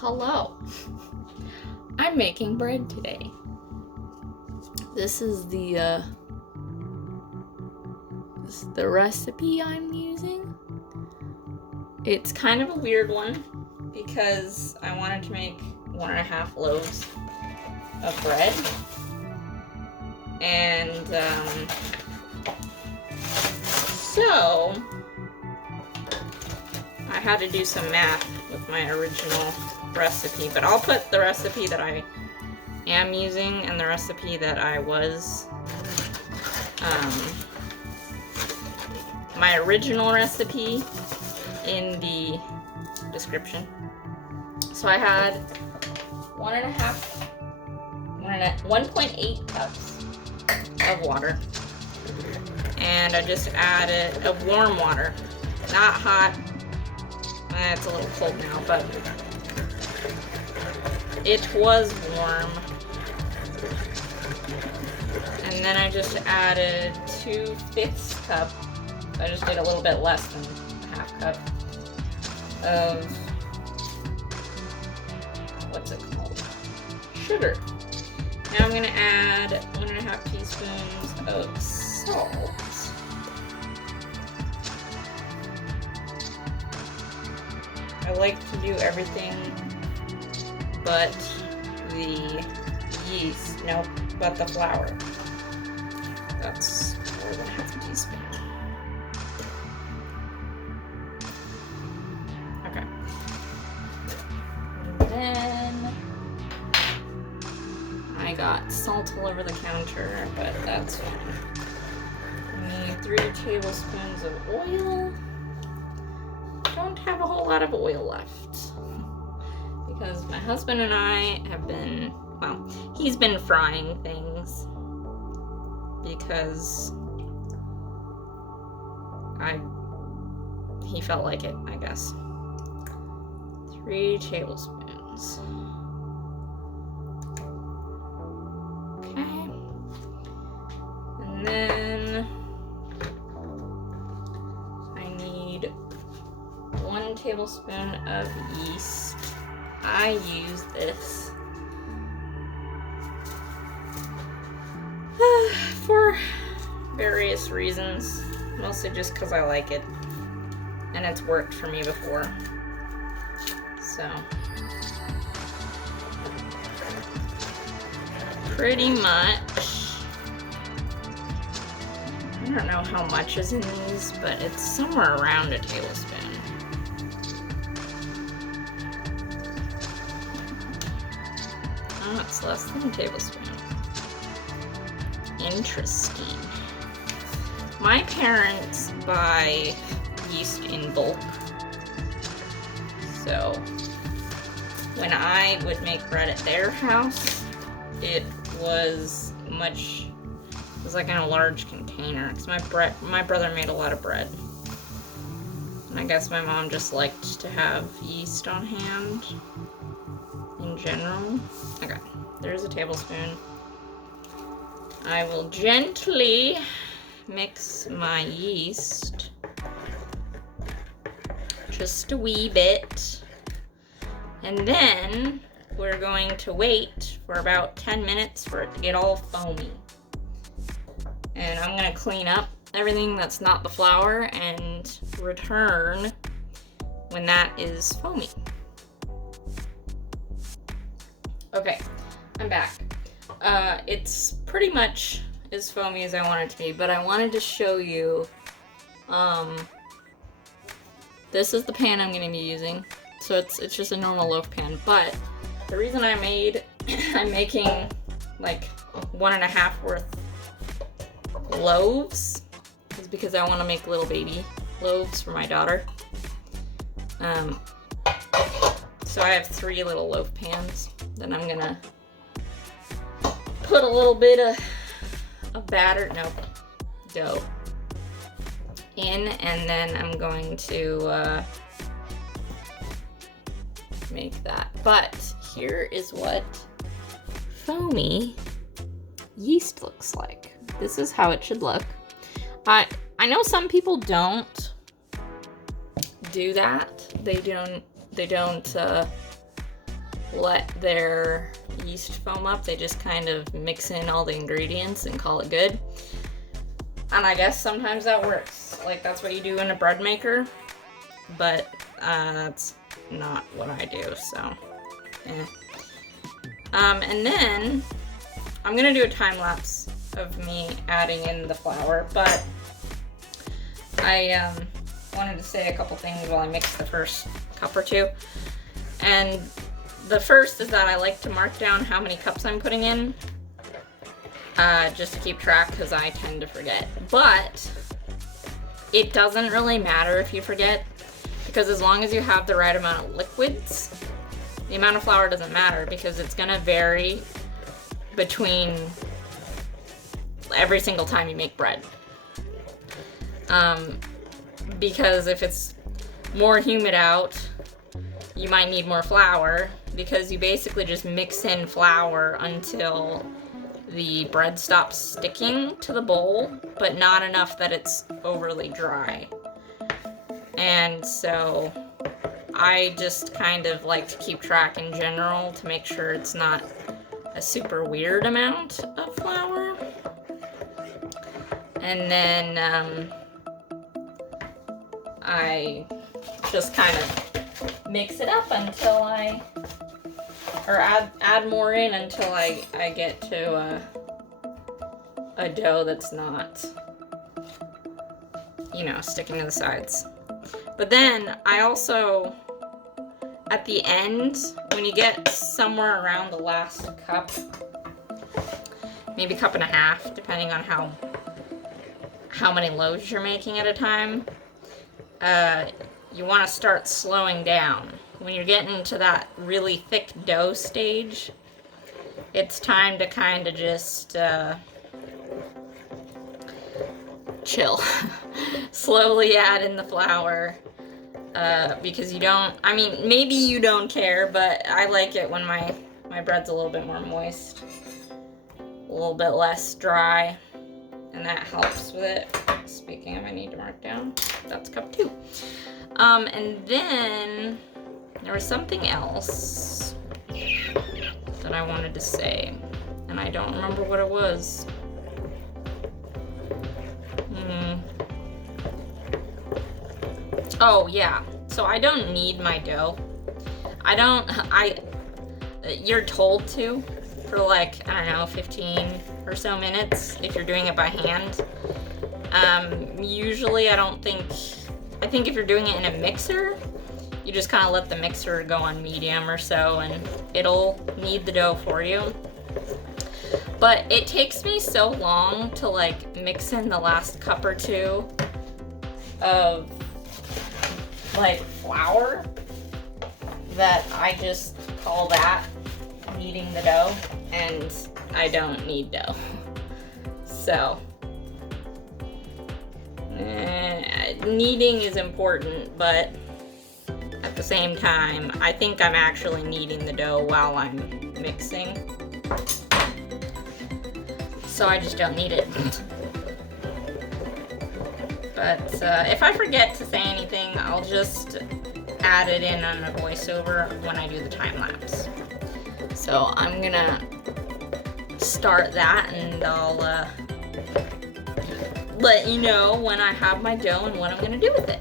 Hello. I'm making bread today. This is the recipe I'm using. It's kind of a weird one because I wanted to make 1.5 loaves of bread. And so I had to do some math with my original recipe, but I'll put the recipe that I am using and the recipe that I was my original recipe in the description. So I had 1.8 cups of water, and I just added warm water, not hot. It's a little cold now, but it was warm. And then I just added 2/5 cup. I just did a little bit less than a half cup of, what's it called? Sugar. Now I'm gonna add 1.5 teaspoons of salt. I like to do everything but the yeast. Nope, but the flour. That's more than half a teaspoon. Okay. And then I got salt all over the counter, but that's fine. I need 3 tablespoons of oil. Don't have a whole lot of oil left because my husband and I have been, well, he's been frying things because he felt like it, I guess. 3 tablespoons. Okay. And then I need 1 tablespoon of yeast. I use this for various reasons, mostly just because I like it and it's worked for me before. So pretty much, I don't know how much is in these, but it's somewhere around a tablespoon. Oh, it's less than a tablespoon. Interesting. My parents buy yeast in bulk. So when I would make bread at their house, it was like in a large container. Because my brother made a lot of bread. And I guess my mom just liked to have yeast on hand in general. Okay, there's a tablespoon. I will gently mix my yeast just a wee bit, and then we're going to wait for about 10 minutes for it to get all foamy. And I'm gonna clean up everything that's not the flour and return when that is foamy. Okay, I'm back. It's pretty much as foamy as I want it to be, but I wanted to show you, this is the pan I'm gonna be using. So it's just a normal loaf pan, but the reason I'm making like 1.5 worth loaves is because I want to make little baby loaves for my daughter. So I have 3 little loaf pans. Then I'm gonna put a little bit of dough in, and then I'm going to make that. But here is what foamy yeast looks like. This is how it should look. I know some people don't do that. They don't let their yeast foam up. They just kind of mix in all the ingredients and call it good. And I guess sometimes that works. Like, that's what you do in a bread maker, but that's not what I do, so eh. And then I'm gonna do a time lapse of me adding in the flour, but I wanted to say a couple things while I mix the first cup or two. And the first is that I like to mark down how many cups I'm putting in, just to keep track, because I tend to forget. But it doesn't really matter if you forget, because as long as you have the right amount of liquids, the amount of flour doesn't matter, because it's gonna vary between every single time you make bread. Because if it's more humid out, you might need more flour, because you basically just mix in flour until the bread stops sticking to the bowl, but not enough that it's overly dry. And so I just kind of like to keep track in general to make sure it's not a super weird amount of flour. And then I just kind of mix it up until add more in until I get to a dough that's not, you know, sticking to the sides. But then I also, at the end, when you get somewhere around the last cup, maybe cup and a half, depending on how many loaves you're making at a time, you want to start slowing down. When you're getting to that really thick dough stage, it's time to kind of just chill. Slowly add in the flour, because you don't, I mean, maybe you don't care, but I like it when my bread's a little bit more moist, a little bit less dry, and that helps with it. Speaking of, I need to mark down, that's cup 2. And then there was something else that I wanted to say, and I don't remember what it was. Oh yeah, so I don't knead my dough. You're told to for like, I don't know, 15 or so minutes if you're doing it by hand. Usually I think if you're doing it in a mixer, you just kind of let the mixer go on medium or so and it'll knead the dough for you. But it takes me so long to like mix in the last cup or two of like flour that I just call that kneading the dough, and I don't knead dough. So kneading is important, but at the same time, I think I'm actually kneading the dough while I'm mixing. So I just don't knead it. But if I forget to say anything, I'll just add it in on a voiceover when I do the time lapse. So I'm gonna start that, and I'll let you know when I have my dough and what I'm gonna do with it.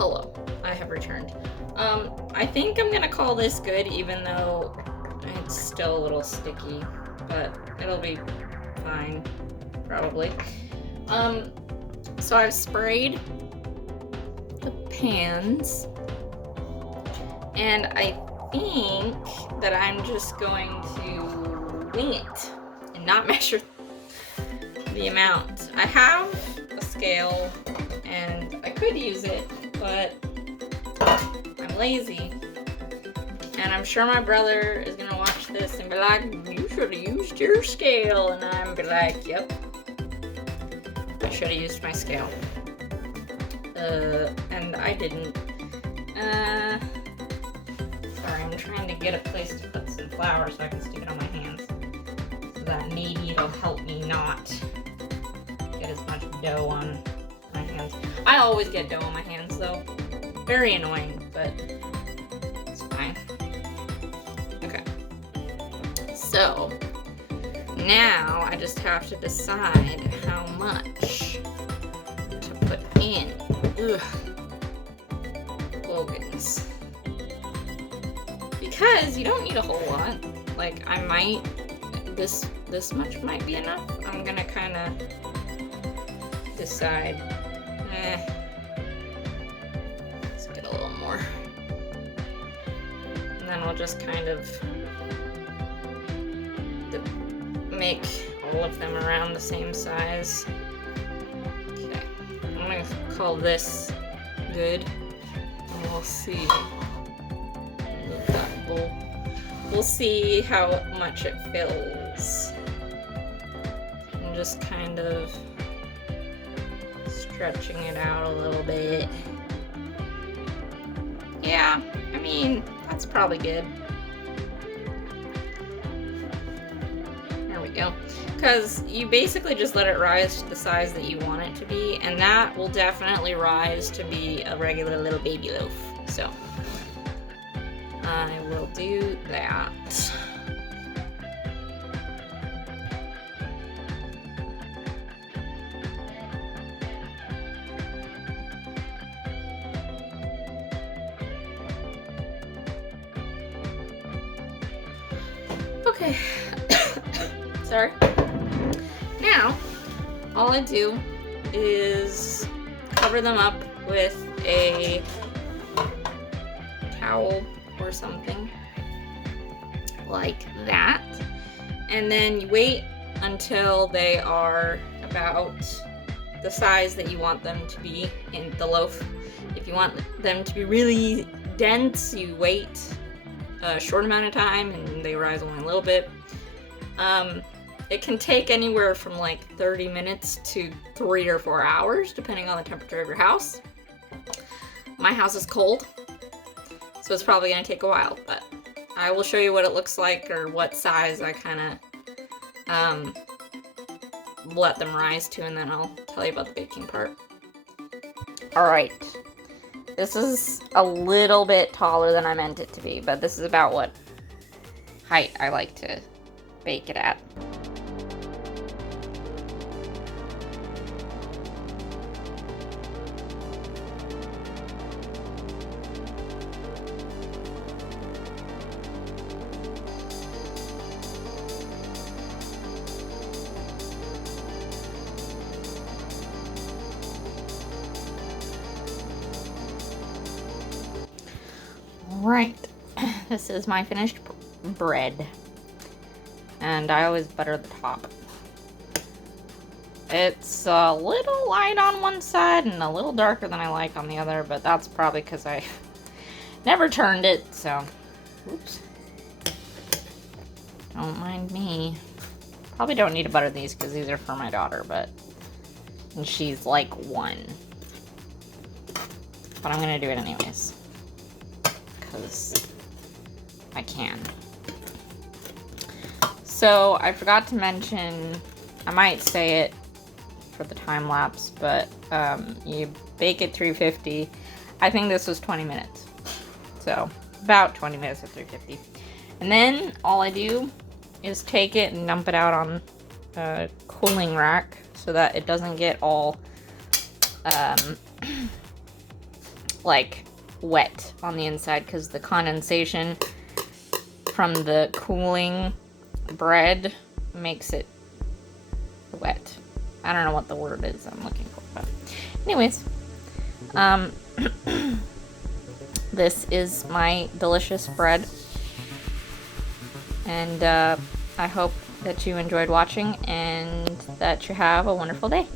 hello, I have returned. I think I'm gonna call this good, even though it's still a little sticky, but it'll be fine, probably. So I've sprayed the pans, and I think that I'm just going to wing it and not measure the amount. I have a scale and I could use it, but I'm lazy. And I'm sure my brother is gonna watch this and be like, you should have used your scale. And I'm be like, yep, I should have used my scale. And I didn't. Sorry, I'm trying to get a place to put some flour so I can stick it on my hands. So that maybe it'll help me not get as much dough on my hands. I always get dough on my hands though. Very annoying, but it's fine. Okay. So, now I just have to decide how much to put in. Ugh. Oh goodness. Because you don't need a whole lot. Like, I might, this much might be enough. I'm gonna kind of decide. Let's get a little more. And then I'll just kind of make all of them around the same size. Okay, I'm gonna call this good. And we'll see. We'll see how much it fills. I'm just kind of stretching it out a little bit. Yeah, I mean, that's probably good. There we go. Because you basically just let it rise to the size that you want it to be, and that will definitely rise to be a regular little baby loaf. So I will do that. Okay. Sorry. Now, all I do is cover them up with a towel or something like that, and then you wait until they are about the size that you want them to be in the loaf. If you want them to be really dense, you wait a short amount of time and they rise only a little bit. It can take anywhere from like 30 minutes to 3 or 4 hours, depending on the temperature of your house. My house is cold, so it's probably gonna take a while, but I will show you what it looks like or what size I kind of let them rise to, and then I'll tell you about the baking part. Alright, this is a little bit taller than I meant it to be, but this is about what height I like to bake it at. Right, this is my finished bread, and I always butter the top. It's a little light on one side and a little darker than I like on the other, but that's probably because I never turned it, so oops. Don't mind me. Probably don't need to butter these because these are for my daughter, and she's like 1. But I'm gonna do it anyways, because I can. So I forgot to mention, I might say it for the time lapse, but you bake at 350. I think this was 20 minutes. So about 20 minutes at 350. And then all I do is take it and dump it out on a cooling rack so that it doesn't get all like wet on the inside because the condensation from the cooling bread makes it wet. I don't know what the word is I'm looking for, but anyways, this is my delicious bread, and I hope that you enjoyed watching and that you have a wonderful day.